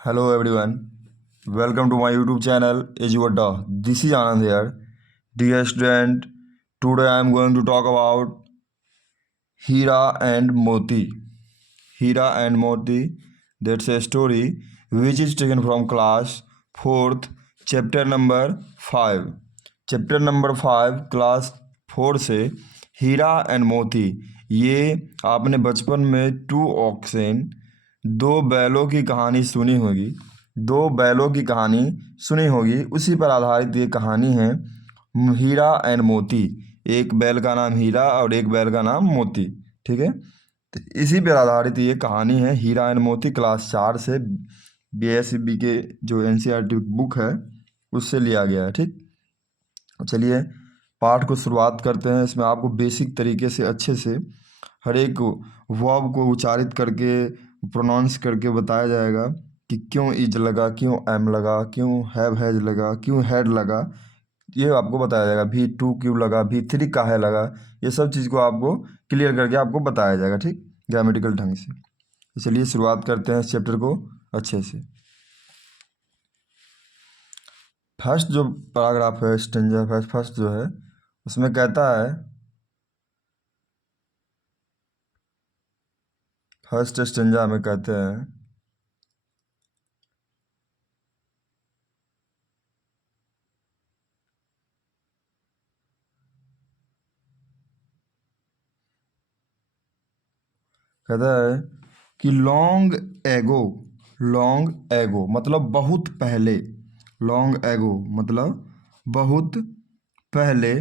Hello everyone, welcome to my YouTube channel Eduadda. This is Anand here. Dear student, today I am going to talk about Hira and Moti. Hira and Moti, that's a story which is taken from class 4th, chapter number 5. Chapter number 5 class 4 से हीरा and मोती। ये आपने बचपन में to ऑक्सेन दो बैलों की कहानी सुनी होगी। दो बैलों की कहानी सुनी होगी, उसी पर आधारित ये कहानी है हीरा एंड मोती। एक बैल का नाम हीरा और एक बैल का नाम मोती। ठीक है, तो इसी पर आधारित ये कहानी है हीरा एंड मोती। क्लास 4 से BSc के जो NCERT बुक है उससे लिया गया है। ठीक, चलिए पाठ को शुरुआत करते हैं। इसमें आपको बेसिक तरीके से अच्छे से हर एक वर्ब को उच्चारित करके प्रोनाउंस करके बताया जाएगा कि क्यों इज लगा, क्यों एम लगा, क्यों हैव हैज लगा, क्यों हैड लगा, ये आपको बताया जाएगा। V2 क्यों लगा, V3 काहे लगा, ये सब चीज़ को आपको क्लियर करके आपको बताया जाएगा। ठीक, ग्रामेटिकल ढंग से। तो चलिए शुरुआत करते हैं इस चैप्टर को अच्छे से। फर्स्ट जो पैराग्राफ है स्टेंजा फर्स्ट जो है उसमें कहता है, फर्स्ट स्टेंजा में कहते हैं कि लॉन्ग एगो मतलब बहुत पहले। लॉन्ग एगो मतलब बहुत पहले।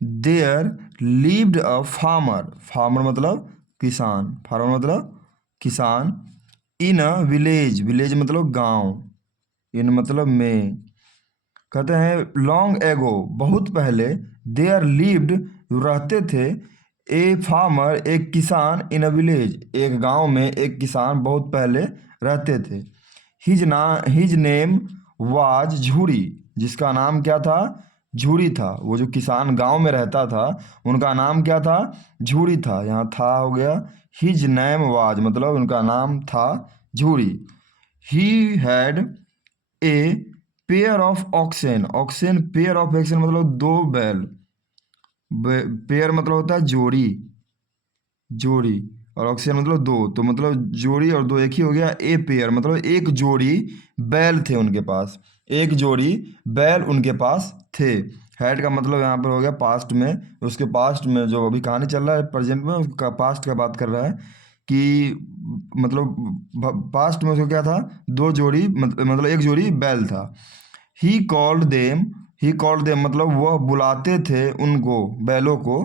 देयर लिव्ड अ फार्मर मतलब किसान, फार्मर मतलब किसान। इन अ विलेज मतलब गांव। इन मतलब में। कहते हैं लॉन्ग एगो बहुत पहले, देयर लिव्ड रहते थे, ए फार्मर एक किसान, इन अ विलेज एक गांव में एक किसान बहुत पहले रहते थे। हिज नेम वाज झूरी, जिसका नाम क्या था, झूरी था। वो जो किसान गांव में रहता था उनका नाम क्या था, झूरी था। यहाँ था हो गया। हिज नेम वाज मतलब उनका नाम था Jhuri. He had a pair of oxen, pair of oxen मतलब दो बैल। पेयर मतलब होता है जोड़ी, और ऑक्सेन मतलब दो, तो मतलब जोड़ी और दो एक ही हो गया। ए पेयर मतलब एक जोड़ी बैल थे उनके पास, एक जोड़ी बैल उनके पास थे। हैड का मतलब यहाँ पर हो गया पास्ट में। उसके पास्ट में जो अभी कहानी चल रहा है प्रेजेंट में, उसका पास्ट का बात कर रहा है कि मतलब पास्ट में उसको क्या था, दो जोड़ी मतलब एक जोड़ी बैल था। ही कॉल्ड देम मतलब वह बुलाते थे उनको, बैलों को,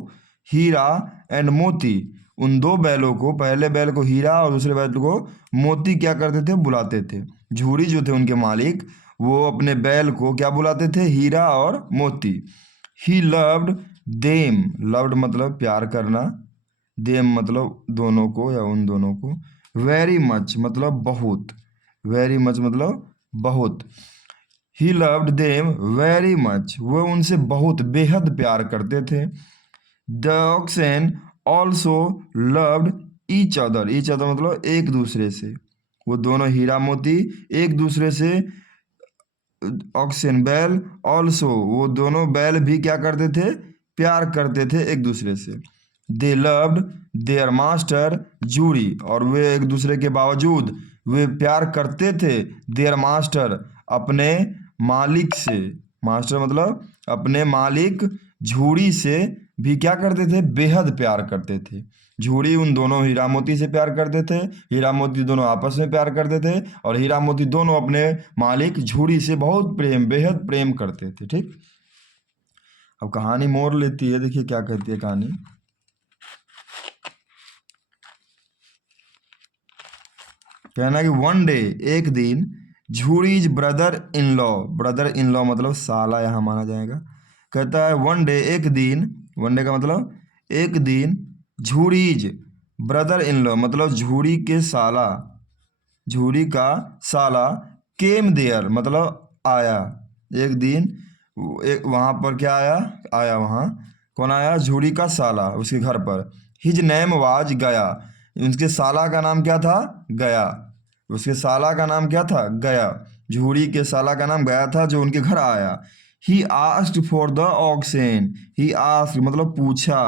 हीरा एंड मोती। उन दो बैलों को, पहले बैल को हीरा और दूसरे बैल को मोती क्या करते थे, बुलाते थे। झूरी जो थे उनके मालिक, वो अपने बैल को क्या बुलाते थे, हीरा और मोती। ही लव्ड देम, लव्ड मतलब प्यार करना, देम मतलब दोनों को या उन दोनों को। वेरी मच मतलब बहुत, वेरी मच मतलब बहुत। He loved them very much, वो उनसे बहुत बेहद प्यार करते थे। The oxen also loved each other मतलब एक दूसरे से। वो दोनों हीरा मोती एक दूसरे से, ऑक्सेन बैल, ऑल्सो वो दोनों बैल भी क्या करते थे, प्यार करते थे एक दूसरे से। They loved their master Jhuri, और वे एक दूसरे के बावजूद वे प्यार करते थे देयर मास्टर अपने मालिक से। मास्टर मतलब अपने मालिक झूरी से भी क्या करते थे, बेहद प्यार करते थे। झूरी उन दोनों हीरा मोती से प्यार करते थे, हीरा मोती दोनों आपस में प्यार करते थे, और हीरा मोती दोनों अपने मालिक झूरी से बहुत प्रेम, बेहद प्रेम करते थे। ठीक, अब कहानी मोड़ लेती है। देखिए क्या कहती है कहानी। कहना कि वन डे एक दिन, झूरीज ब्रदर इन लॉ मतलब साला यहाँ माना जाएगा। कहता है वन डे एक दिन, वन डे का मतलब एक दिन, झूरीज ब्रदर इन लॉ मतलब झूरी के साला, झूरी का साला, केम देयर मतलब आया। एक दिन एक वहाँ पर क्या आया वहाँ कौन आया, झूरी का साला उसके घर पर। हिज नेम वाज गया, उसके साला का नाम क्या था, गया। उसके साला का नाम क्या था? गया। झूरी के साला का नाम गया था जो उनके घर आया। He asked for the oxen. He asked मतलब पूछा,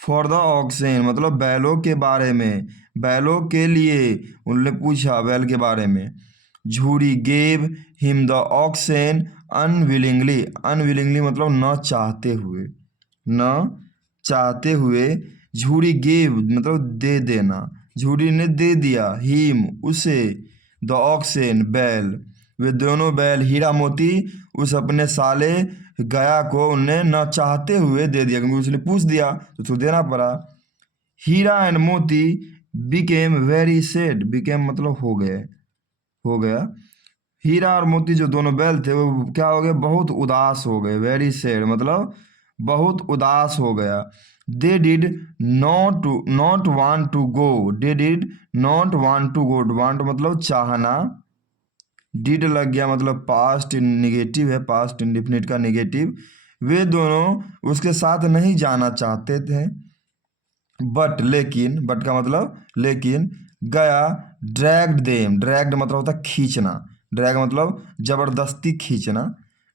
फॉर द ऑक्सेन मतलब बैलों के बारे में, बैलों के लिए उन्होंने पूछा बैल के बारे में। Jhuri gave him the oxen unwillingly. Unwillingly मतलब न चाहते हुए, न चाहते हुए। झूरी गेव मतलब दे देना, झूरी ने दे दिया हिम उसे, द ऑक्सेन बैल, वे दोनों बैल, हीरा मोती उस अपने साले गया को उन्हें न चाहते हुए दे दिया, क्योंकि उसने पूछ दिया तो उसको देना पड़ा। हीरा एंड मोती बिकेम वेरी सैड। बिकेम मतलब हो गया। हीरा और मोती जो दोनों बैल थे वो क्या हो गए? बहुत उदास हो गए। वेरी सैड मतलब बहुत उदास हो गया। They did not want to go. They did not want to go. Want मतलब चाहना, डिड लग गया मतलब पास्ट निगेटिव है, पास्ट इंडिफिनिट का निगेटिव। वे दोनों उसके साथ नहीं जाना चाहते थे। बट लेकिन, बट का मतलब लेकिन, गया ड्रैग्ड देम। ड्रैग्ड मतलब होता है खींचना, ड्रैग मतलब जबरदस्ती खींचना,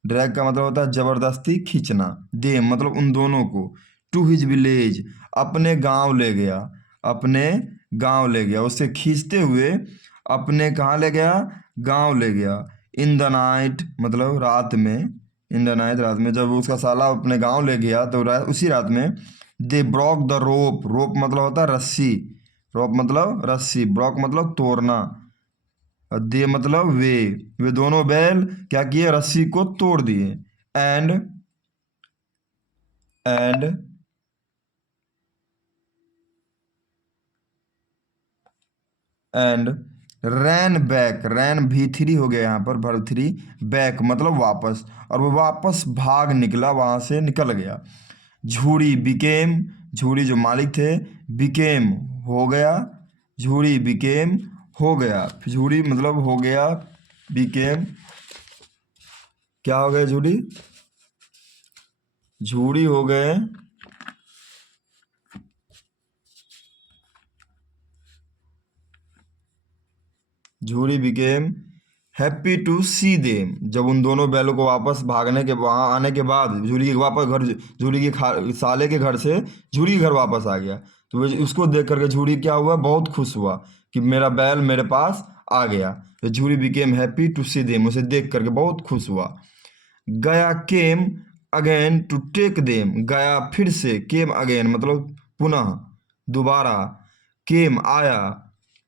ड्रैग का मतलब होता है जबरदस्ती खींचना। देम मतलब उन दोनों को, टू हिज विलेज अपने गांव ले गया, अपने गांव ले गया, उससे खींचते हुए अपने कहाँ ले गया? गांव ले गया। इन द नाइट मतलब रात में, इन द नाइट रात में, जब उसका साला अपने गांव ले गया तो उसी रात में दे ब्रॉक द रोप। रोप मतलब होता है रस्सी, रोप मतलब रस्सी, ब्रॉक मतलब तोड़ना, और दे मतलब वे दोनों बैल क्या किए? रस्सी को तोड़ दिए। And and and ran back. Ran भी थ्री हो गया यहाँ पर, भर थ्री, बैक मतलब वापस, और वो वापस भाग निकला, वहां से निकल गया। झूरी बिकेम, झूरी जो मालिक थे, बिकेम हो गया, झूरी बिकेम हो गया, झूरी मतलब हो गया, बिकेम क्या हो गया? झूरी, झूरी हो गए, Jhuri became happy to see them. जब उन दोनों बैलों को वापस भागने के वहां आने के बाद झूरी के वापस घर, झूरी के साले के घर से झूरी के घर वापस आ गया, तो उसको देख करके झूरी क्या हुआ? बहुत खुश हुआ कि मेरा बैल मेरे पास आ गया। तो Jhuri became happy to see them, उसे देख करके बहुत खुश हुआ। Gaya came again to take them. Gaya फिर से, केम अगेन मतलब पुनः, दोबारा, केम आया,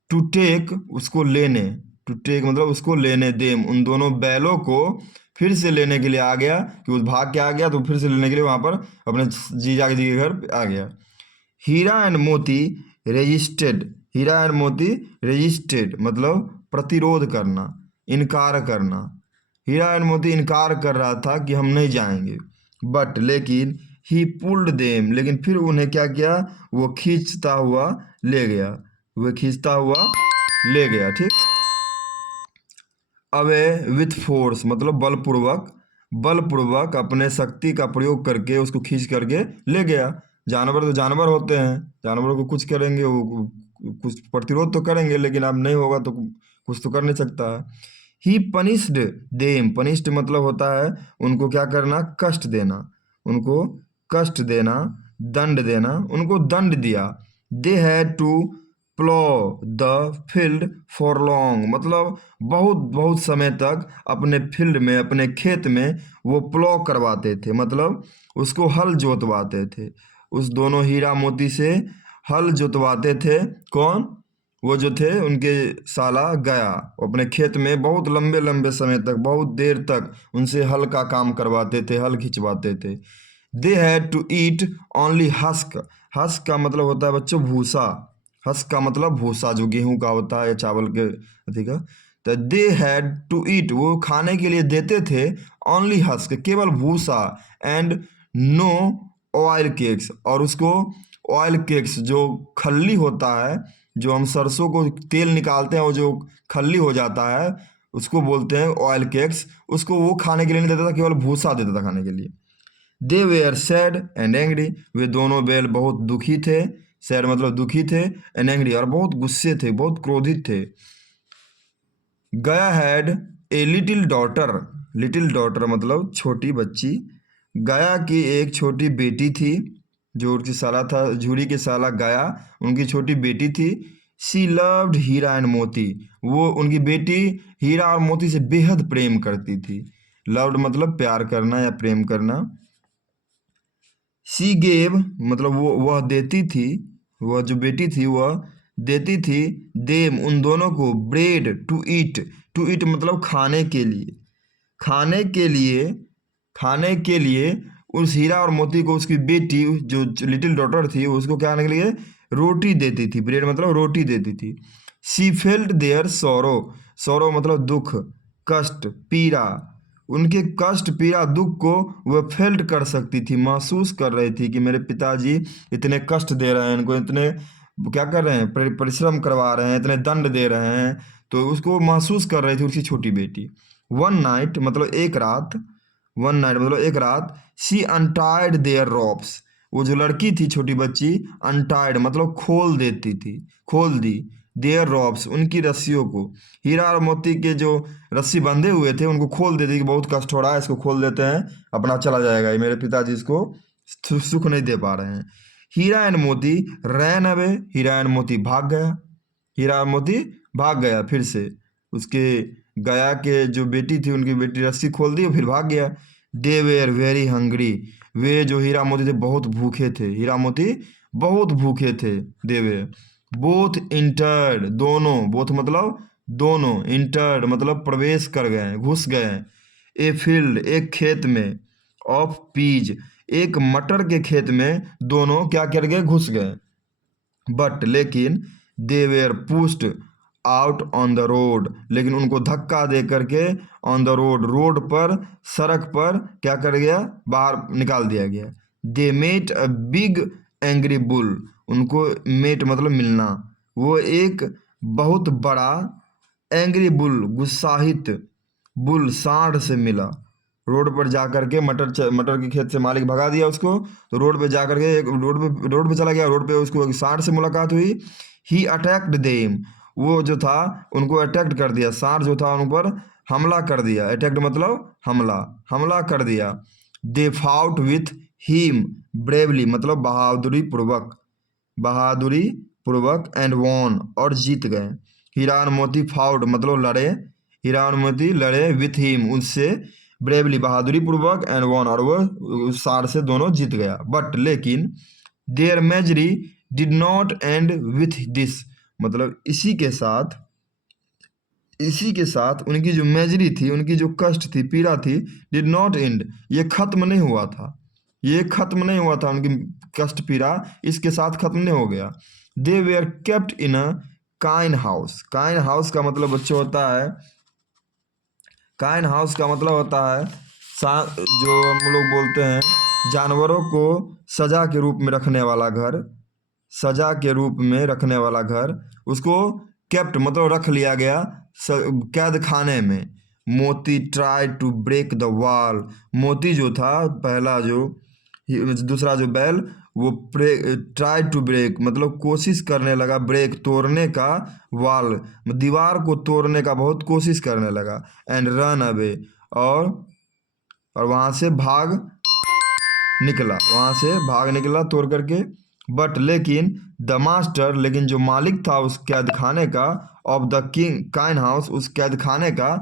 टू टेक उसको लेने, टू टेक मतलब उसको लेने, देम उन दोनों बैलों को फिर से लेने के लिए आ गया, कि उस भाग के आ गया तो फिर से लेने के लिए वहां पर अपने जीजा जी के घर आ गया। हीरा एंड मोती रेजिस्टेड। हीरा एंड मोती रेजिस्टेड मतलब प्रतिरोध करना, इनकार करना। हीरा एंड मोती इनकार कर रहा था कि हम नहीं जाएंगे, बट लेकिन, ही पुल्ड देम लेकिन फिर उन्हें क्या किया? वो खींचता हुआ ले गया, वो खींचता हुआ ले गया, ठीक। अवे विथ फोर्स मतलब बलपूर्वक, बलपूर्वक अपने शक्ति का प्रयोग करके उसको खींच करके ले गया। जानवर तो जानवर होते हैं, जानवरों को कुछ करेंगे वो कुछ प्रतिरोध तो करेंगे, लेकिन अब नहीं होगा तो कुछ तो कर नहीं सकता है। ही पनिश्ड देम। पनिश्ड मतलब होता है उनको क्या करना? कष्ट देना, उनको कष्ट देना, दंड देना, उनको दंड दिया। They had to plough the field for long मतलब बहुत बहुत समय तक अपने फील्ड में, अपने खेत में वो प्लो करवाते थे, मतलब उसको हल जोतवाते थे। उस दोनों हीरा मोती से हल जोतवाते थे। कौन? वो जो थे उनके साला गया, वो अपने खेत में बहुत लंबे लंबे समय तक, बहुत देर तक उनसे हल का काम करवाते थे, हल खिंचवाते थे। They had to eat only husk. Husk का मतलब होता है बच्चों भूसा, हस्क का मतलब भूसा जो गेहूं का होता है या चावल के अथी का। तो दे हैड टू ईट वो खाने के लिए देते थे, ओनली हस्क केवल भूसा, एंड नो ऑयल केक्स और उसको ऑयल केक्स जो खल्ली होता है, जो हम सरसों को तेल निकालते हैं वो जो खल्ली हो जाता है उसको बोलते हैं ऑयल केक्स, उसको वो खाने के लिए नहीं देता था, केवल भूसा देता था खाने के लिए। दे वेयर सैड एंड एंग्री वे दोनों बैल बहुत दुखी थे, सैड मतलब दुखी थे, एंड एंग्री और बहुत गुस्से थे, बहुत क्रोधित थे। गया had a little daughter, little daughter मतलब छोटी बच्ची। गया की एक छोटी बेटी थी, जो उसकी साला था, झूरी के साला गया, उनकी छोटी बेटी थी। शी लव्ड हीरा एंड मोती, वो उनकी बेटी हीरा और मोती से बेहद प्रेम करती थी। लव्ड मतलब प्यार करना या प्रेम करना। शी गेव मतलब वो वह देती थी, वह जो बेटी थी वह देती थी देम उन दोनों को bread to eat, to eat मतलब खाने के लिए, खाने के लिए, खाने के लिए उस हीरा और मोती को उसकी बेटी जो लिटिल डॉटर थी उसको क्या खाने के लिए रोटी देती थी, ब्रेड मतलब रोटी देती थी। शी फेल्ट देयर सोरो, सोरो मतलब दुख, कष्ट, पीड़ा, उनके कष्ट पीड़ा दुख को वह फेल्ट कर सकती थी, महसूस कर रही थी कि मेरे पिताजी इतने कष्ट दे रहे हैं, इनको इतने क्या कर रहे हैं, परिश्रम करवा रहे हैं, इतने दंड दे रहे हैं, तो उसको महसूस कर रही थी उसकी छोटी बेटी। वन नाइट मतलब एक रात, वन नाइट मतलब एक रात, शी अनटाइड देयर रॉप्स, वो जो लड़की थी छोटी बच्ची, अनटाइड मतलब खोल देती थी, खोल दी, देयर रॉप्स उनकी रस्सियों को, हीरा और मोती के जो रस्सी बंधे हुए थे उनको खोल देती कि बहुत कष्ट हो रहा है, इसको खोल देते हैं, अपना चला जाएगा, ये मेरे पिताजी इसको सुख नहीं दे पा रहे हैं। हीरा एंड मोती रैन अवे, हीरा एंड मोती भाग गया, हीरा और मोती भाग गया फिर से, उसके गया के जो बेटी थी उनकी बेटी रस्सी खोल दी और फिर भाग गया। दे वेयर वेरी हंग्री, वे जो हीरा मोती थे बहुत भूखे थे, हीरा मोती बहुत भूखे थे। दे वेयर बोथ इंटर्ड दोनों, बोथ मतलब दोनों, इंटर्ड मतलब प्रवेश कर गए, घुस गए। ए फील्ड एक खेत में, ऑफ पीज एक मटर के खेत में दोनों क्या कर गए, घुस गए। बट लेकिन they were pushed out on the road, लेकिन उनको धक्का दे करके ऑन द रोड, रोड पर, सड़क पर क्या कर गया, बाहर निकाल दिया गया। They met a big angry bull, उनको मेट मतलब मिलना, वो एक बहुत बड़ा एंग्री बुल गुस्साहित बुल सांड से मिला। रोड पर जा करके मटर के खेत से मालिक भगा दिया उसको, तो रोड पे जा करके एक रोड पे चला गया, रोड पे उसको एक सांड से मुलाकात हुई। ही अटैक्ड देम, वो जो था उनको अटैक्ट कर दिया, सांड जो था उन पर हमला कर दिया, अटैक्ट मतलब हमला, हमला कर दिया। दे फाउट विथ हिम ब्रेवली मतलब बहादुरी पूर्वक, बहादुरी पूर्वक एंड वॉन और जीत गए। हीरा और मोती फाउट मतलब लड़े, हीरा और मोती लड़े विथ हिम उससे, ब्रेवली बहादुरी पूर्वक एंड वॉन और वो सार से दोनों जीत गया। बट लेकिन their misery did not end with this मतलब इसी के साथ, इसी के साथ उनकी जो मेजरी थी, उनकी जो कष्ट थी, पीड़ा थी, डिड नॉट एंड ये खत्म नहीं हुआ था, ये खत्म नहीं हुआ था, उनकी कष्ट पीड़ा इसके साथ खत्म नहीं हो गया। They were kept in a kine house, kine house का मतलब बच्चे होता है, काइन हाउस का मतलब होता है जो हम लोग बोलते हैं जानवरों को सजा के रूप में रखने वाला घर, सजा के रूप में रखने वाला घर, उसको केप्ट मतलब रख लिया गया कैद खाने में। Moti try to break the wall, Moti जो था पहला जो, दूसरा जो बैल, वो ट्राई टू ब्रेक मतलब कोशिश करने लगा, ब्रेक तोड़ने का, वॉल दीवार को तोड़ने का बहुत कोशिश करने लगा। एंड रन अवे और वहाँ से भाग निकला, वहाँ से भाग निकला तोड़ करके। बट लेकिन द मास्टर लेकिन जो मालिक था उस कैद खाने का, of the king kine house उस कैद खाने का,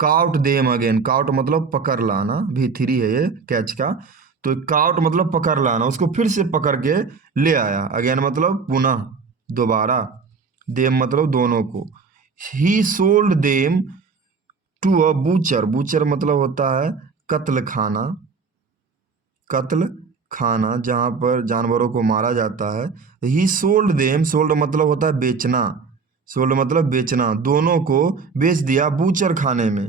काउट देम अगेन, काउट मतलब पकड़ लाना, V3 है ये कैच का, तो काउट मतलब पकड़ लाना, उसको फिर से पकड़ के ले आया, अगेन मतलब पुनः दोबारा, देम मतलब दोनों को। He sold them to a butcher, butcher मतलब होता है कत्ल खाना, कत्ल खाना जहाँ पर जानवरों को मारा जाता है। ही सोल्ड देम, सोल्ड मतलब होता है बेचना, सोल्ड मतलब बेचना, दोनों को बेच दिया बूचर खाने में।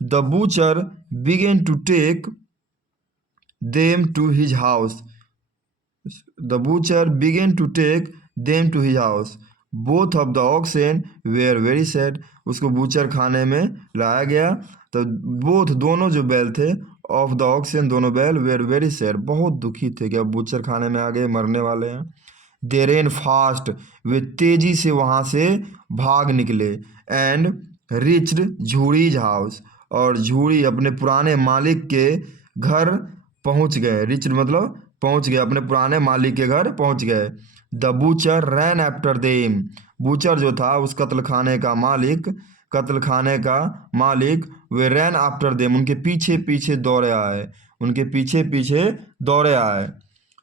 The butcher began to take them to his house, the butcher began to take them to his house, both of the oxen were very sad, उसको बूचर खाने में लाया गया, तो बोथ दोनों जो बैल थे, ऑफ द ऑक्सेन दोनों बैल, वेयर वेरी सैड बहुत दुखी थे कि अब बूचर खाने में आ गए, मरने वाले हैं। दे रेन फास्ट, वे तेजी से वहाँ से भाग निकले। एंड रिच्ड झूरीज हाउस, और झूरी अपने पुराने मालिक के घर पहुंच गए। रिच्ड मतलब पहुंच गए, अपने पुराने मालिक के घर पहुंच गए। The butcher rain after them, butcher जो था उस कत्ल खाने का मालिक, वे रैन आफ्टर देम, उनके पीछे पीछे दौड़े आए, उनके पीछे पीछे दौड़े आए।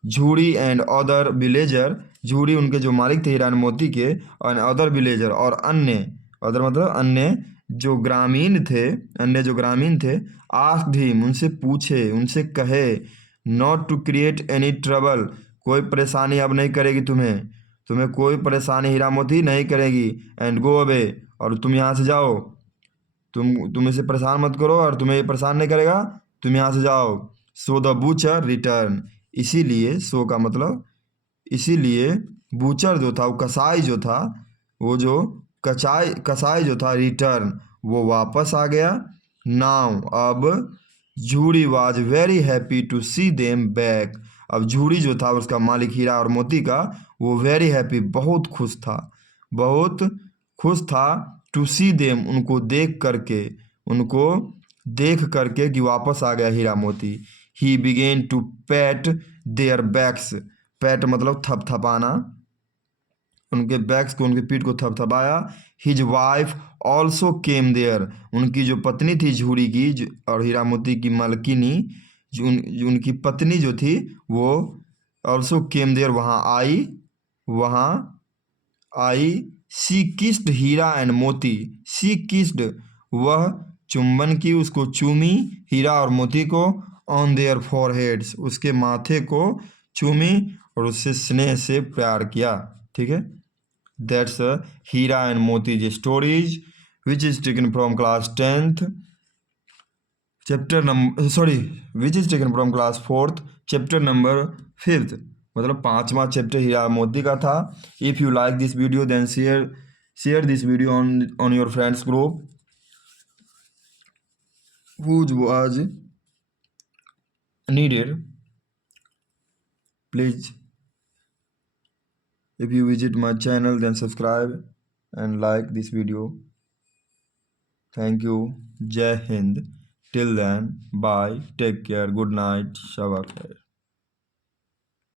झूरी एंड अदर विलेजर, झूरी उनके जो मालिक थे हीरा एंड मोती के, और अदर विलेजर और अन्य, अदर मतलब अन्य जो ग्रामीण थे, अन्य जो ग्रामीण थे, आस्क्ड हिम, उनसे पूछे, उनसे कहे, not to create any trouble, कोई परेशानी अब नहीं करेगी तुम्हें, तुम्हें कोई परेशानी हीरा मोती नहीं करेगी। एंड गो अवे, और तुम यहाँ से जाओ, तुम इसे परेशान मत करो और तुम्हें ये परेशान नहीं करेगा, तुम यहाँ से जाओ। सो द बूचर रिटर्न, इसीलिए सो का मतलब इसीलिए बूचर जो था, वो कसाई जो था, वो जो कसाई जो था, रिटर्न, वो वापस आ गया। नाउ अब Jhuri was very happy to see them back, अब झूरी जो था उसका मालिक हीरा और मोती का, वो वेरी हैप्पी, बहुत खुश था, बहुत खुश था, टू सी देम, उनको देख करके कि वापस आ गया Hira Moti. He began to pat their backs, pat मतलब थपथपाना, उनके बैक्स को, उनके पीठ को थपथपाया। His wife also came there, उनकी जो पत्नी थी झूरी की और हीरा मोती की मालकिनी, जो उनकी पत्नी जो थी वो ऑल्सो केम देयर, वहाँ आई। सी किस्ड हीरा एंड मोती, सी किस्ड, वह चुंबन की, उसको चूमी, हीरा और मोती को, ऑन देयर फॉरहेड्स, उसके माथे को चूमी और उससे स्नेह से प्यार किया। ठीक है, दैट्स हीरा एंड मोती जी stories which is taken from class 10th chapter number, sorry, which is taken from class 4th chapter number 5th, मतलब 5वां चैप्टर हीरा मोती का था। If you like this video then share this video on your friends group whose was needed. Please, if you visit my channel then subscribe and like this video. Thank you. Jai Hind. Till then, bye. Take care. Good night. Shabba khair.